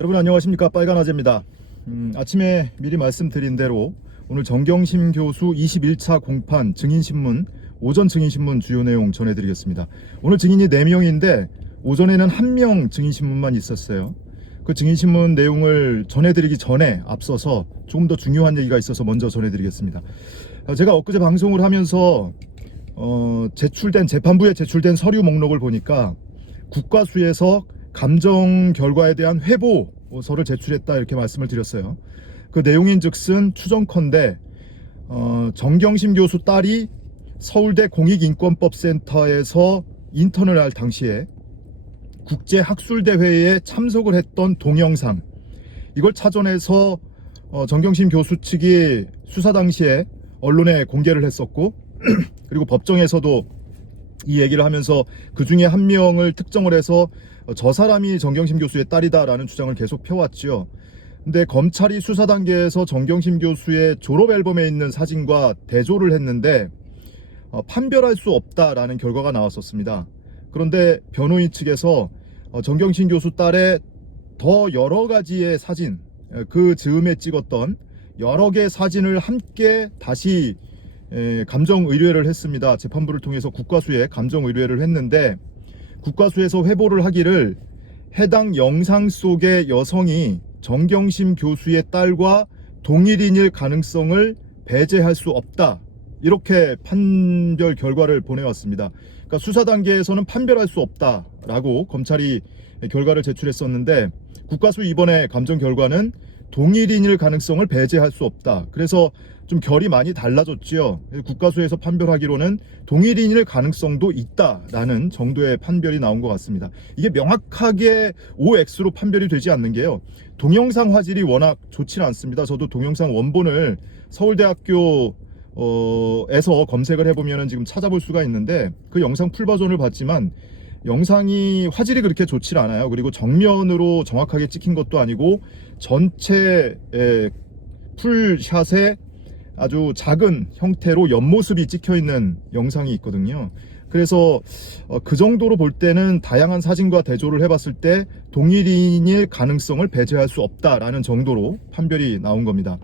여러분 안녕하십니까, 빨간아재입니다. 아침에 미리 말씀드린 대로 오늘 정경심 교수 21차 공판 증인신문, 오전 증인신문 주요 내용 전해드리겠습니다. 오늘 증인이 4명인데 오전에는 1명 증인신문만 있었어요. 그 증인신문 내용을 전해드리기 전에 앞서서 조금 더 중요한 얘기가 있어서 먼저 전해드리겠습니다. 제가 엊그제 방송을 하면서 재판부에 제출된 서류 목록을 보니까 국과수에서 감정 결과에 대한 회보서를 제출했다, 이렇게 말씀을 드렸어요. 그 내용인즉슨 추정컨대 정경심 교수 딸이 서울대 공익인권법센터에서 인턴을 할 당시에 국제학술대회에 참석을 했던 동영상, 이걸 찾아내서 정경심 교수 측이 수사 당시에 언론에 공개를 했었고 그리고 법정에서도 이 얘기를 하면서 그 중에 한 명을 특정을 해서 저 사람이 정경심 교수의 딸이다라는 주장을 계속 펴왔죠. 근데 검찰이 수사 단계에서 정경심 교수의 졸업 앨범에 있는 사진과 대조를 했는데 판별할 수 없다라는 결과가 나왔었습니다. 그런데 변호인 측에서 정경심 교수 딸의 더 여러 가지의 사진, 그 즈음에 찍었던 여러 개의 사진을 함께 다시 감정 의뢰를 했습니다. 재판부를 통해서 국과수에 감정 의뢰를 했는데 국과수에서 회보를 하기를 해당 영상 속의 여성이 정경심 교수의 딸과 동일인일 가능성을 배제할 수 없다, 이렇게 판별 결과를 보내왔습니다. 그러니까 수사 단계에서는 판별할 수 없다라고 검찰이 결과를 제출했었는데 국과수 이번에 감정 결과는 동일인일 가능성을 배제할 수 없다. 그래서 좀 결이 많이 달라졌지요. 국과수에서 판별하기로는 동일인일 가능성도 있다라는 정도의 판별이 나온 것 같습니다. 이게 명확하게 OX로 판별이 되지 않는 게요, 동영상 화질이 워낙 좋지는 않습니다. 저도 동영상 원본을 서울대학교 에서 검색을 해보면 지금 찾아볼 수가 있는데 그 영상 풀버전을 봤지만 영상이 화질이 그렇게 좋지 않아요. 그리고 정면으로 정확하게 찍힌 것도 아니고 전체 풀샷에 아주 작은 형태로 옆모습이 찍혀 있는 영상이 있거든요. 그래서 그 정도로 볼 때는 다양한 사진과 대조를 해봤을 때 동일인일 가능성을 배제할 수 없다라는 정도로 판별이 나온 겁니다.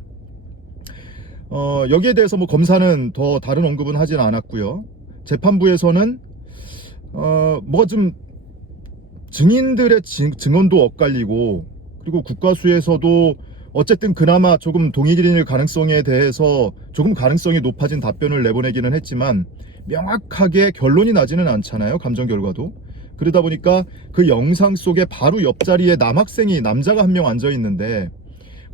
여기에 대해서 뭐 검사는 더 다른 언급은 하진 않았고요. 재판부에서는 뭐가 좀 증인들의 증언도 엇갈리고, 그리고 국과수에서도 어쨌든 그나마 조금 동일인일 가능성에 대해서 조금 가능성이 높아진 답변을 내보내기는 했지만 명확하게 결론이 나지는 않잖아요, 감정 결과도. 그러다 보니까 그 영상 속에 바로 옆자리에 남학생이, 남자가 한 명 앉아 있는데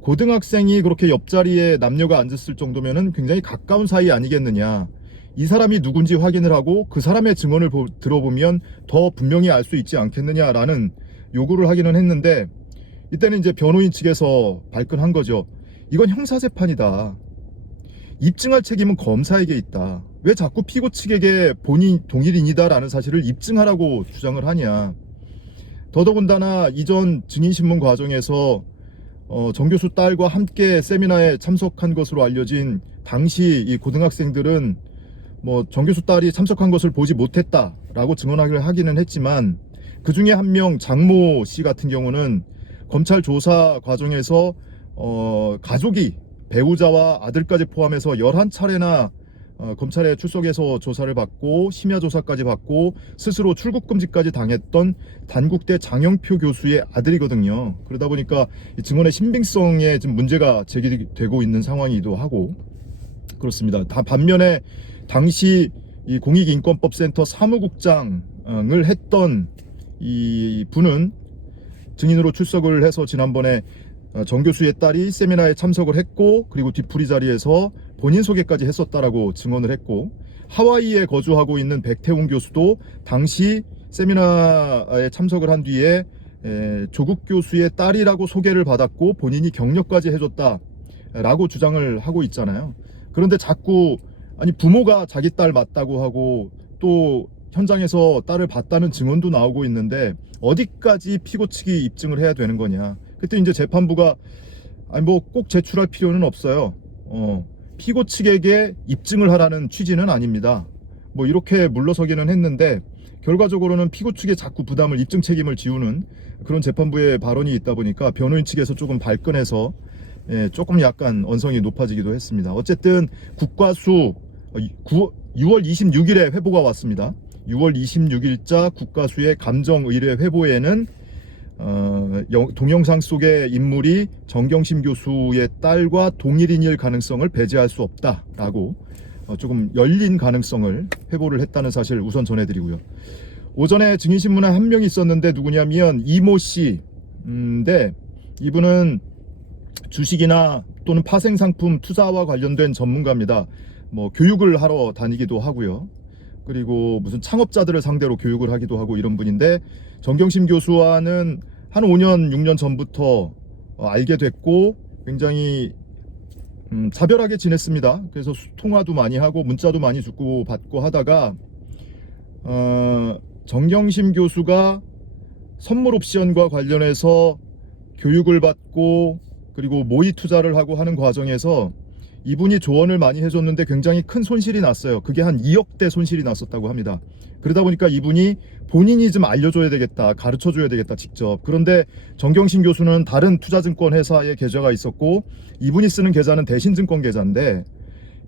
고등학생이 그렇게 옆자리에 남녀가 앉았을 정도면은 굉장히 가까운 사이 아니겠느냐, 이 사람이 누군지 확인을 하고 그 사람의 증언을 들어보면 더 분명히 알 수 있지 않겠느냐라는 요구를 하기는 했는데, 이때는 이제 변호인 측에서 발끈한 거죠. 이건 형사재판이다, 입증할 책임은 검사에게 있다, 왜 자꾸 피고 측에게 본인 동일인이다 라는 사실을 입증하라고 주장을 하냐. 더더군다나 이전 증인신문 과정에서 정 교수 딸과 함께 세미나에 참석한 것으로 알려진 당시 이 고등학생들은 뭐 정 교수 딸이 참석한 것을 보지 못했다라고 증언을 하기는 했지만, 그 중에 한 명 장모 씨 같은 경우는 검찰 조사 과정에서 가족이, 배우자와 아들까지 포함해서 11차례나 검찰에 출석해서 조사를 받고 심야 조사까지 받고 스스로 출국 금지까지 당했던 단국대 장영표 교수의 아들이거든요. 그러다 보니까 이 증언의 신빙성에 지금 문제가 제기되고 있는 상황이기도 하고 그렇습니다. 반면에 당시 이 공익인권법센터 사무국장을 했던 이 분은 증인으로 출석을 해서 지난번에 정 교수의 딸이 세미나에 참석을 했고, 그리고 뒤풀이 자리에서 본인 소개까지 했었다라고 증언을 했고, 하와이에 거주하고 있는 백태웅 교수도 당시 세미나에 참석을 한 뒤에 조국 교수의 딸이라고 소개를 받았고 본인이 격려까지 해줬다라고 주장을 하고 있잖아요. 그런데 자꾸 부모가 자기 딸 맞다고 하고 또 현장에서 딸을 봤다는 증언도 나오고 있는데 어디까지 피고 측이 입증을 해야 되는 거냐. 그때 이제 재판부가 뭐 꼭 제출할 필요는 없어요. 피고 측에게 입증을 하라는 취지는 아닙니다. 뭐 이렇게 물러서기는 했는데 결과적으로는 피고 측에 자꾸 부담을 입증 책임을 지우는 그런 재판부의 발언이 있다 보니까 변호인 측에서 조금 발끈해서 조금 약간 언성이 높아지기도 했습니다. 어쨌든 국과수 6월 26일에 회보가 왔습니다. 6월 26일자 국과수의 감정의뢰 회보에는 동영상 속의 인물이 정경심 교수의 딸과 동일인일 가능성을 배제할 수 없다라고 조금 열린 가능성을 회보를 했다는 사실 우선 전해드리고요. 오전에 증인신문에 한 명이 있었는데 누구냐면 이모 씨인데 이분은 주식이나 또는 파생상품 투자와 관련된 전문가입니다. 뭐 교육을 하러 다니기도 하고요. 그리고 무슨 창업자들을 상대로 교육을 하기도 하고 이런 분인데 정경심 교수와는 한 5년, 6년 전부터 알게 됐고 굉장히 자별하게 지냈습니다. 그래서 통화도 많이 하고 문자도 많이 주고 받고 하다가 정경심 교수가 선물 옵션과 관련해서 교육을 받고 그리고 모의 투자를 하고 하는 과정에서 이분이 조언을 많이 해줬는데 굉장히 큰 손실이 났어요. 그게 한 2억대 손실이 났었다고 합니다. 그러다 보니까 이분이 본인이 좀 알려줘야 되겠다, 가르쳐줘야 되겠다 직접. 그런데 정경심 교수는 다른 투자증권 회사의 계좌가 있었고 이분이 쓰는 계좌는 대신증권 계좌인데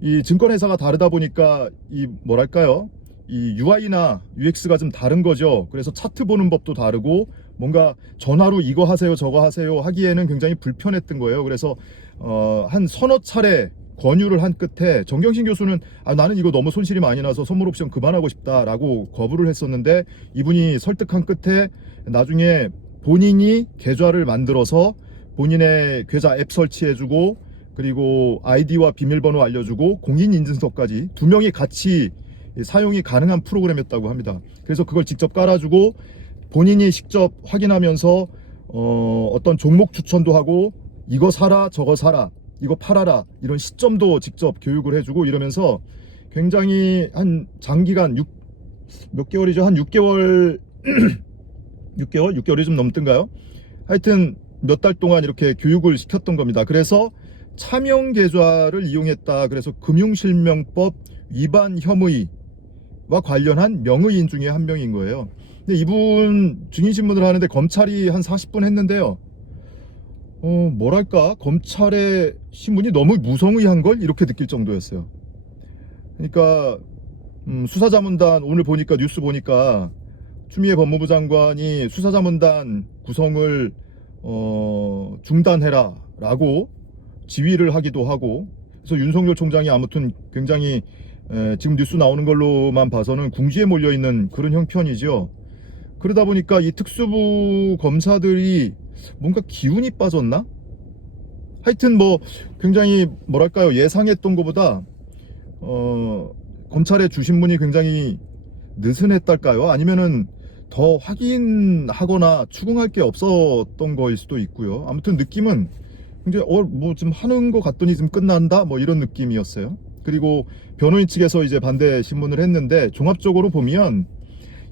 이 증권회사가 다르다 보니까 이 뭐랄까요, 이 UI나 UX가 좀 다른 거죠. 그래서 차트 보는 법도 다르고 뭔가 전화로 이거 하세요 저거 하세요 하기에는 굉장히 불편했던 거예요. 그래서 한 서너 차례 권유를 한 끝에 정경심 교수는 나는 이거 너무 손실이 많이 나서 선물 옵션 그만하고 싶다라고 거부를 했었는데 이분이 설득한 끝에 나중에 본인이 계좌를 만들어서 본인의 계좌 앱 설치해주고 그리고 아이디와 비밀번호 알려주고 공인인증서까지 두 명이 같이 사용이 가능한 프로그램이었다고 합니다. 그래서 그걸 직접 깔아주고 본인이 직접 확인하면서 어떤 종목 추천도 하고 이거 사라 저거 사라 이거 팔아라 이런 시점도 직접 교육을 해주고 이러면서 굉장히 한 장기간 몇 개월이죠? 한 6개월 6개월이 좀 넘던가요? 하여튼 몇 달 동안 이렇게 교육을 시켰던 겁니다. 그래서 차명 계좌를 이용했다. 그래서 금융실명법 위반 혐의와 관련한 명의인 중에 한 명인 거예요. 근데 이분 증인신문을 하는데 검찰이 한 40분 했는데요. 뭐랄까 검찰의 신문이 너무 무성의한 걸 이렇게 느낄 정도였어요. 그러니까 수사자문단 오늘 보니까 뉴스 보니까 추미애 법무부 장관이 수사자문단 구성을 중단해라 라고 지휘를 하기도 하고 그래서 윤석열 총장이 아무튼 굉장히 지금 뉴스 나오는 걸로만 봐서는 궁지에 몰려있는 그런 형편이죠. 그러다 보니까 이 특수부 검사들이 뭔가 기운이 빠졌나? 하여튼 뭐 굉장히 뭐랄까요 예상했던 것보다 검찰의 주신문이 굉장히 느슨했달까요? 아니면은 더 확인하거나 추궁할 게 없었던 거일 수도 있고요. 아무튼 느낌은 굉장히 뭐 좀 하는 거 같더니 좀 끝난다 뭐 이런 느낌이었어요. 그리고 변호인 측에서 이제 반대 신문을 했는데 종합적으로 보면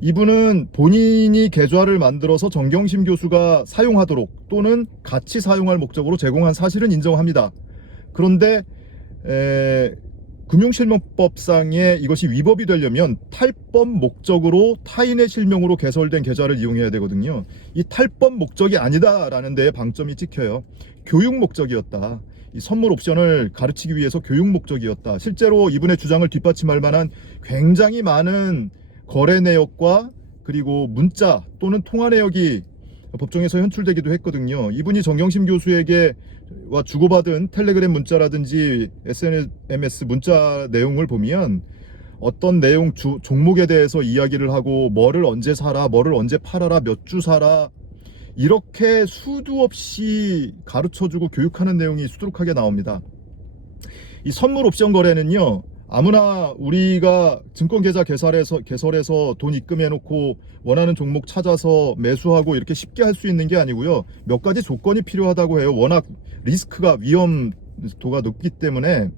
이분은 본인이 계좌를 만들어서 정경심 교수가 사용하도록 또는 같이 사용할 목적으로 제공한 사실은 인정합니다. 그런데 금융실명법상에 이것이 위법이 되려면 탈법 목적으로 타인의 실명으로 개설된 계좌를 이용해야 되거든요. 이 탈법 목적이 아니다라는 데에 방점이 찍혀요. 교육 목적이었다. 이 선물 옵션을 가르치기 위해서 교육 목적이었다. 실제로 이분의 주장을 뒷받침할 만한 굉장히 많은 거래 내역과 그리고 문자 또는 통화 내역이 법정에서 현출되기도 했거든요. 이분이 정경심 교수에게 주고받은 텔레그램 문자라든지 SNS 문자 내용을 보면 어떤 내용 종목에 대해서 이야기를 하고 뭐를 언제 사라 뭐를 언제 팔아라 몇 주 사라 이렇게 수도 없이 가르쳐주고 교육하는 내용이 수두룩하게 나옵니다. 이 선물 옵션 거래는요 아무나 우리가 증권계좌 개설해서 돈 입금해놓고 원하는 종목 찾아서 매수하고 이렇게 쉽게 할 수 있는 게 아니고요. 몇 가지 조건이 필요하다고 해요. 워낙 리스크가 위험도가 높기 때문에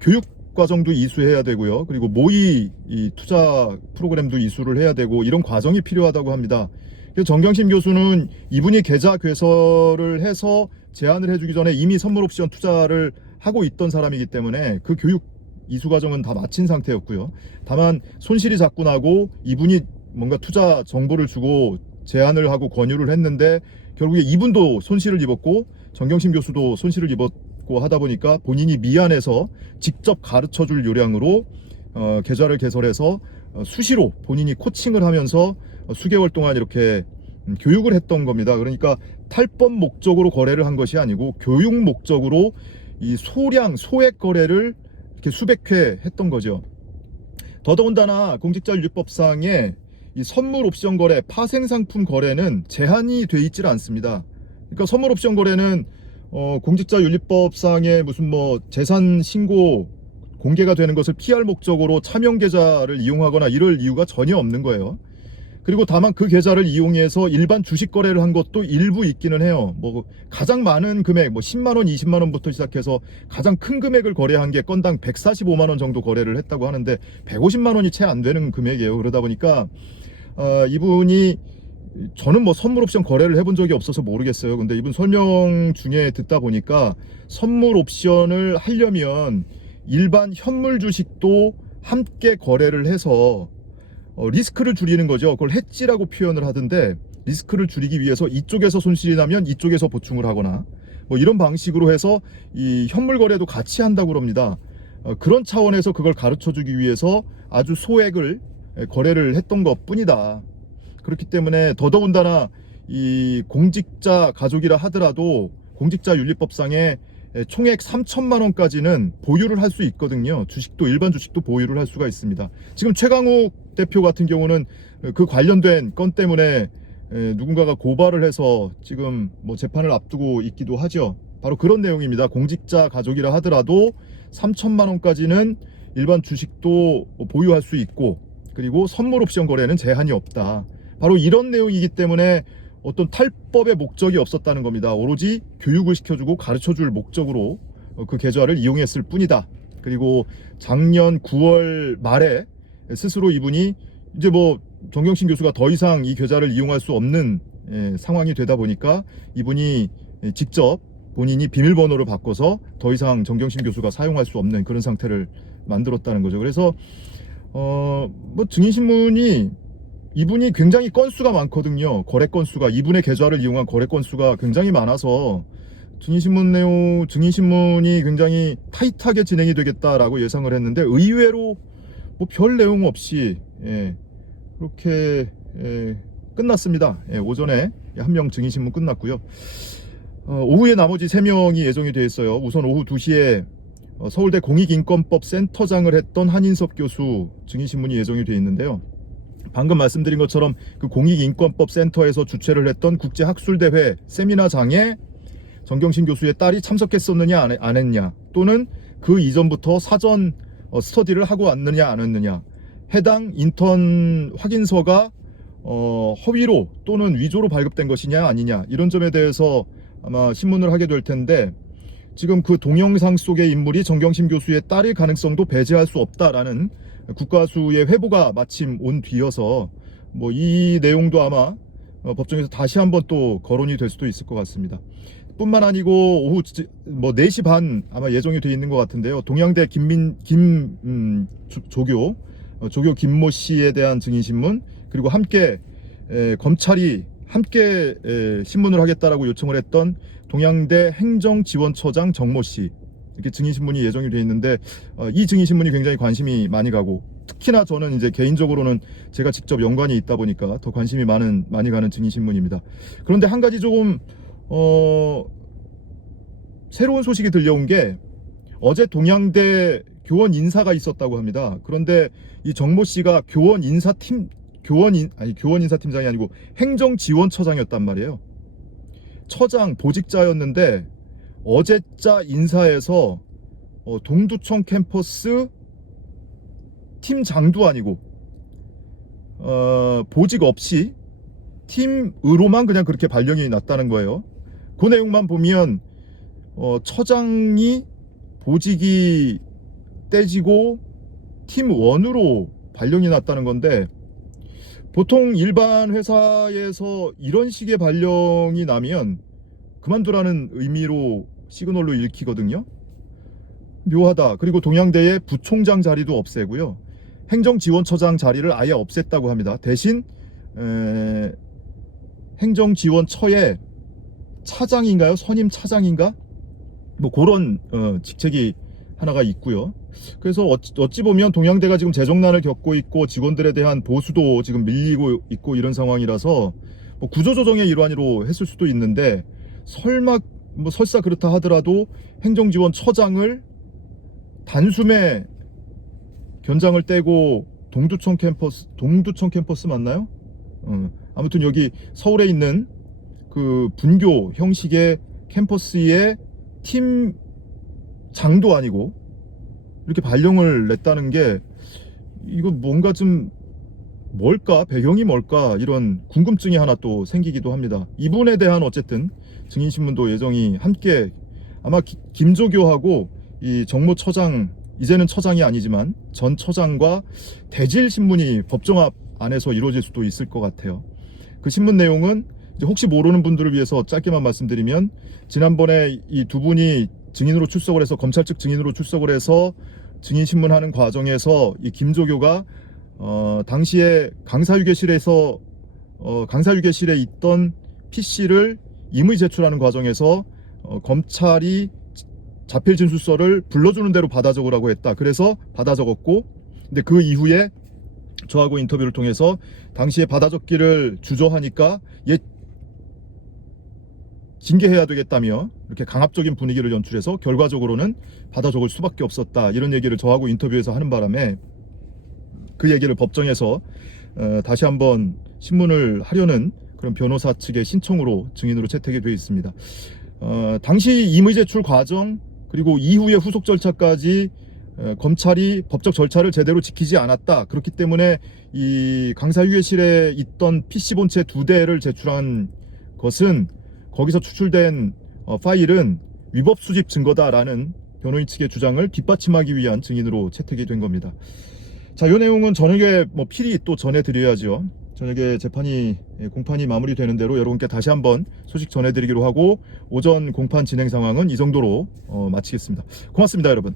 교육 과정도 이수해야 되고요. 그리고 모의 투자 프로그램도 이수를 해야 되고 이런 과정이 필요하다고 합니다. 그래서 정경심 교수는 이분이 계좌 개설을 해서 제안을 해주기 전에 이미 선물 옵션 투자를 하고 있던 사람이기 때문에 그 교육 이수 과정은 다 마친 상태였고요. 다만 손실이 자꾸 나고 이분이 뭔가 투자 정보를 주고 제안을 하고 권유를 했는데 결국에 이분도 손실을 입었고 정경심 교수도 손실을 입었고 하다 보니까 본인이 미안해서 직접 가르쳐줄 요량으로 계좌를 개설해서 수시로 본인이 코칭을 하면서 수개월 동안 이렇게 교육을 했던 겁니다. 그러니까 탈법 목적으로 거래를 한 것이 아니고 교육 목적으로 이 소액 거래를 이렇게 수백 회 했던 거죠. 더더군다나 공직자윤리법상에 이 선물 옵션 거래, 파생상품 거래는 제한이 돼 있질 않습니다. 그러니까 선물 옵션 거래는 공직자윤리법상에 무슨 뭐 재산 신고 공개가 되는 것을 피할 목적으로 차명 계좌를 이용하거나 이럴 이유가 전혀 없는 거예요. 그리고 다만 그 계좌를 이용해서 일반 주식 거래를 한 것도 일부 있기는 해요. 뭐 가장 많은 금액, 뭐 10만 원, 20만 원부터 시작해서 가장 큰 금액을 거래한 게 건당 145만 원 정도 거래를 했다고 하는데 150만 원이 채 안 되는 금액이에요. 그러다 보니까 이분이 저는 뭐 선물 옵션 거래를 해본 적이 없어서 모르겠어요. 근데 이분 설명 중에 듣다 보니까 선물 옵션을 하려면 일반 현물 주식도 함께 거래를 해서 리스크를 줄이는 거죠. 그걸 해지라고 표현을 하던데 리스크를 줄이기 위해서 이쪽에서 손실이 나면 이쪽에서 보충을 하거나 뭐 이런 방식으로 해서 이 현물 거래도 같이 한다고 그럽니다. 그런 차원에서 그걸 가르쳐 주기 위해서 아주 소액을 거래를 했던 것 뿐이다. 그렇기 때문에 더더군다나 이 공직자 가족이라 하더라도 공직자윤리법상에 총액 3천만 원까지는 보유를 할 수 있거든요. 주식도 일반 주식도 보유를 할 수가 있습니다. 지금 최강욱 대표 같은 경우는 그 관련된 건 때문에 누군가가 고발을 해서 지금 뭐 재판을 앞두고 있기도 하죠. 바로 그런 내용입니다. 공직자 가족이라 하더라도 3천만 원까지는 일반 주식도 보유할 수 있고 그리고 선물 옵션 거래는 제한이 없다. 바로 이런 내용이기 때문에 어떤 탈법의 목적이 없었다는 겁니다. 오로지 교육을 시켜주고 가르쳐줄 목적으로 그 계좌를 이용했을 뿐이다. 그리고 작년 9월 말에 스스로 이분이 이제 뭐 정경심 교수가 더 이상 이 계좌를 이용할 수 없는 상황이 되다 보니까 이분이 직접 본인이 비밀번호를 바꿔서 더 이상 정경심 교수가 사용할 수 없는 그런 상태를 만들었다는 거죠. 그래서 뭐 증인신문이 이분이 굉장히 건수가 많거든요. 거래 건수가 이분의 계좌를 이용한 거래 건수가 굉장히 많아서 증인신문이 굉장히 타이트하게 진행이 되겠다라고 예상을 했는데 의외로 뭐 별 내용 없이 그렇게 끝났습니다. 오전에 한 명 증인신문 끝났고요. 오후에 나머지 3명이 예정이 되어 있어요. 우선 오후 2시에 서울대 공익인권법 센터장을 했던 한인섭 교수 증인신문이 예정이 되어 있는데요. 방금 말씀드린 것처럼 그 공익인권법 센터에서 주최를 했던 국제학술대회 세미나장에 정경심 교수의 딸이 참석했었느냐 안 했냐, 또는 그 이전부터 사전 스터디를 하고 왔느냐 안 했느냐, 해당 인턴 확인서가 허위로 또는 위조로 발급된 것이냐 아니냐, 이런 점에 대해서 아마 신문을 하게 될 텐데, 지금 그 동영상 속의 인물이 정경심 교수의 딸일 가능성도 배제할 수 없다라는 국가수의 회부가 마침 온 뒤여서 뭐 이 내용도 아마 법정에서 다시 한번 또 거론이 될 수도 있을 것 같습니다. 뿐만 아니고 오후 뭐 4시 반 아마 예정이 되어 있는 것 같은데요. 동양대 조교 김모 씨에 대한 증인신문, 그리고 함께 검찰이 함께 신문을 하겠다라고 요청을 했던 동양대 행정지원처장 정모 씨, 이렇게 증인신문이 예정이 되어 있는데 이 증인신문이 굉장히 관심이 많이 가고, 특히나 저는 이제 개인적으로는 제가 직접 연관이 있다 보니까 더 관심이 많이 가는 증인신문입니다. 그런데 한 가지 조금 새로운 소식이 들려온 게, 어제 동양대 교원 인사가 있었다고 합니다. 그런데 이 정모 씨가 교원 인사팀장이 아니고 행정지원처장이었단 말이에요. 처장 보직자였는데 어제자 인사에서 동두청 캠퍼스 팀장도 아니고 보직 없이 팀으로만 그냥 그렇게 발령이 났다는 거예요. 그 내용만 보면 처장이 보직이 떼지고 팀원으로 발령이 났다는 건데, 보통 일반 회사에서 이런 식의 발령이 나면 그만두라는 의미로 시그널로 읽히거든요. 묘하다. 그리고 동양대의 부총장 자리도 없애고요. 행정지원처장 자리를 아예 없앴다고 합니다. 대신 행정지원처의 차장인가요? 선임 차장인가? 뭐 그런 직책이 하나가 있고요. 그래서 어찌 보면 동양대가 지금 재정난을 겪고 있고 직원들에 대한 보수도 지금 밀리고 있고 이런 상황이라서 뭐 구조조정의 일환으로 했을 수도 있는데, 설사 그렇다 하더라도 행정지원처장을 단숨에 견장을 떼고 동두천 캠퍼스 맞나요? 아무튼 여기 서울에 있는 그 분교 형식의 캠퍼스의 팀장도 아니고 이렇게 발령을 냈다는 게, 이거 뭔가 좀 뭘까? 배경이 뭘까? 이런 궁금증이 하나 또 생기기도 합니다. 이분에 대한 어쨌든 증인신문도 예정이 함께, 아마 김조교하고 이 정모처장, 이제는 처장이 아니지만 전 처장과 대질 신문이 법정 앞 안에서 이루어질 수도 있을 것 같아요. 그 신문 내용은 이제 혹시 모르는 분들을 위해서 짧게만 말씀드리면, 지난번에 이 두 분이 증인으로 출석을 해서, 검찰 측 증인으로 출석을 해서 증인 신문하는 과정에서 이 김조교가 당시에 강사유괴실에 있던 PC를 임의 제출하는 과정에서 검찰이 자필 진술서를 불러주는 대로 받아 적으라고 했다. 그래서 받아 적었고, 근데 그 이후에 저하고 인터뷰를 통해서 당시에 받아 적기를 주저하니까 징계해야 되겠다며 이렇게 강압적인 분위기를 연출해서 결과적으로는 받아 적을 수밖에 없었다. 이런 얘기를 저하고 인터뷰에서 하는 바람에 그 얘기를 법정에서 다시 한번 신문을 하려는 그런 변호사 측의 신청으로 증인으로 채택이 되어 있습니다. 당시 임의 제출 과정 그리고 이후의 후속 절차까지 검찰이 법적 절차를 제대로 지키지 않았다. 그렇기 때문에 이 강사유괴실에 있던 PC 본체 2대를 제출한 것은, 거기서 추출된 파일은 위법 수집 증거다라는 변호인 측의 주장을 뒷받침하기 위한 증인으로 채택이 된 겁니다. 자, 이 내용은 저녁에 필히 또 전해드려야죠. 저녁에 공판이 마무리되는 대로 여러분께 다시 한번 소식 전해드리기로 하고, 오전 공판 진행 상황은 이 정도로 마치겠습니다. 고맙습니다, 여러분.